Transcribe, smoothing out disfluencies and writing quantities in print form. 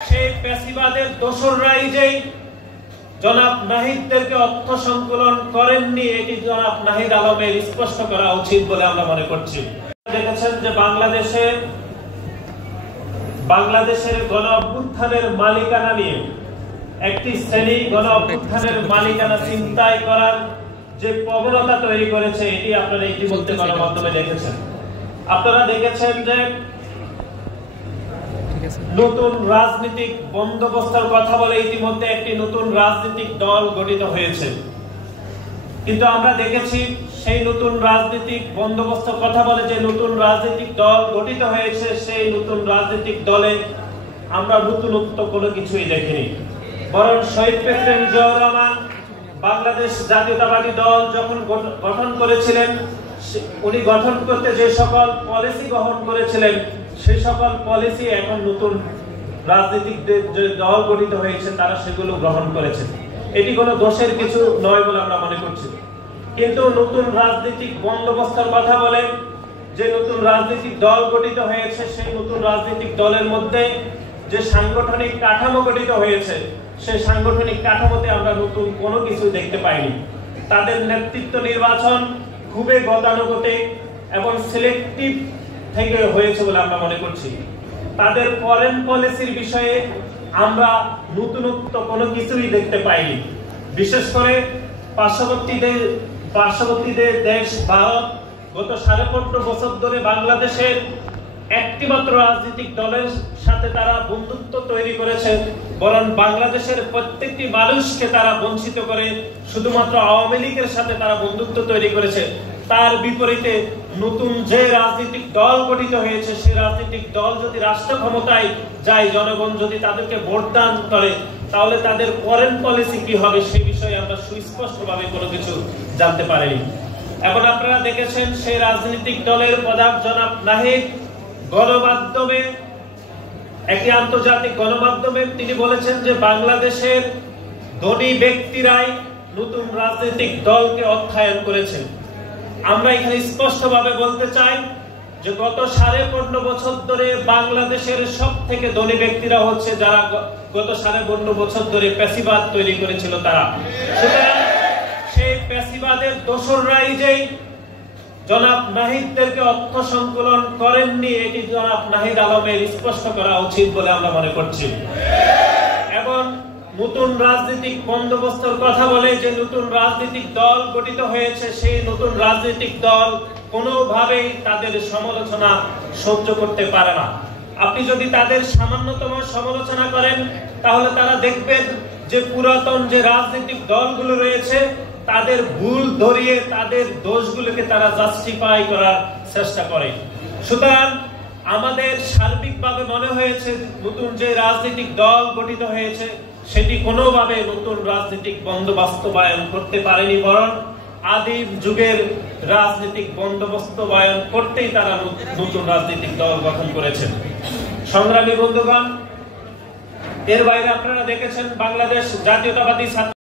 সেই ফ্যাসিবাদের দোসররাই যেই জনাব নাহিদদেরকে অর্থ সংকলন করেননি, এটি জনাব নাহিদ আলমের স্পষ্ট করা উচিত বলে আমরা মনে করছি। দেখেছেন যে বাংলাদেশের গণ অভ্যুত্থানের মালিকানা নিয়ে একটি শ্রেণী গণ অভ্যুত্থানের মালিকানা ছিনতাই করার যে প্রবণতা তৈরি করেছে, এটি আপনারা ইতিমধ্যে গণমাধ্যমে দেখেছেন। আপনারা দেখেছেন যে নতুন রাজনৈতিক বন্দোবস্তের কথা বলে ইতিমধ্যে একটি নতুন রাজনৈতিক দল গঠিত হয়েছে, কিন্তু আমরা দেখেছি সেই নতুন রাজনৈতিক বন্দোবস্তের কথা বলে যে নতুন রাজনৈতিক দল গঠিত হয়েছে, সেই নতুন রাজনৈতিক দলে আমরা নতুনত্ব কোনো কিছুই দেখিনি। বরং শহীদ প্রেসিডেন্ট জিয়াউর রহমান বাংলাদেশ জাতীয়তাবাদী দল যখন গঠন করেছিলেন, উনি গঠন করতে যে সকল পলিসি গ্রহণ করেছিলেন, সেই সকল পলিসি এখন নতুন রাজনৈতিক যে দল গঠিত হয়েছে তারা সেগুলো গ্রহণ করেছে। এটি কোনো দোষের কিছু নয় বলে আমরা মনে করছি। কিন্তু নতুন রাজনৈতিক বন্দোবস্তের কথা বলে যে নতুন রাজনৈতিক দল গঠিত হয়েছে, সেই নতুন রাজনৈতিক দলের মধ্যে যে সাংগঠনিক কাঠামো গঠিত হয়েছে, সেই সাংগঠনিক কাঠামোতে আমরা নতুন কোনো কিছু দেখতে পাইনি। তাদের নেতৃত্ব নির্বাচন খুবই গতানুগতিক এবং সিলেক্টিভ থেকে হয়েছে বলে আমরা মনে করছি। তাদের ফরেন পলিসির বিষয়ে আমরা নতুনত্ব কোনো কিছুই দেখতে পাইনি। বিশেষ করে পার্শ্ববর্তী দেশ ভারত গত 15.5 বছর ধরে বাংলাদেশের একটিমাত্র রাজনৈতিক দলের সাথে তারা বন্ধুত্ব তৈরি করেছে, বরং বাংলাদেশের প্রত্যেকটি মানুষকে তারা বঞ্চিত করে শুধুমাত্র আওয়ামী লীগের সাথে তারা বন্ধুত্ব তৈরি করেছে। তার বিপরীতে নতুন যে রাজনৈতিক দল গঠিত হয়েছে, সেই রাজনৈতিক দল যদি রাষ্ট্র ক্ষমতায় যায়, জনগণ যদি তাদেরকে ভোট দান করে, তাহলে তাদের ফরেন পলিসি কি হবে সে বিষয়ে আমরা সুস্পষ্টভাবে কোনো কিছু জানতে পারিনি। এখন আপনারা দেখেছেন সেই রাজনৈতিক দলের প্রধান জনাব নাহিদ গণমাধ্যমে, একটি আন্তর্জাতিক গণমাধ্যমে তিনি বলেছেন যে বাংলাদেশের ধনী ব্যক্তিরাই নতুন রাজনৈতিক দলকে অর্থায়ন করেছেন। আমরা এখানে স্পষ্টভাবে বলতে চাই যে গত 15.5 বছর ধরে বাংলাদেশের সব থেকে ধনী ব্যক্তিরা হচ্ছে যারা গত 15.5 বছর ধরে ফ্যাসিবাদ তৈরি করেছিল তারা। সুতরাং সেই ফ্যাসিবাদের দোসররাই যেই জনাব নাহিদদেরকে অর্থ সংকলন করেননি, এটি জনাব নাহিদ আলমের স্পষ্ট করা উচিত বলে আমরা মনে করছি। এবং নতুন রাজনৈতিক বন্দোবস্তের কথা বলে যে নতুন রাজনৈতিক দল গঠিত হয়েছে, সেই নতুন রাজনৈতিক দল কোনোভাবেই তাদের সমালোচনা সহ্য করতে পারে না। আপনি যদি তাদের সামান্যতম সমালোচনা করেন, তাহলে তারা দেখবেন যে পুরাতন যে রাজনৈতিক দলগুলো রয়েছে তাদের ভুল ধরিয়ে তাদের দোষগুলোকে তারা জাস্টিফাই করার চেষ্টা করে। সুতরাং আমাদের সার্বিকভাবে মনে হয়েছে নতুন যে রাজনৈতিক দল গঠিত হয়েছে সেটি কোনোভাবে নতুন রাজনৈতিক বন্দোবস্তায়ন করতে পারেনি, বরং আদিম যুগের রাজনৈতিক বন্দোবস্তায়ন করতেই তারা নতুন রাজনৈতিক দল গঠন করেছেন। সংগ্রামী বন্ধুগণ, এর বাইরে আপনারা দেখেছেন বাংলাদেশ জাতীয়তাবাদী ছাত্র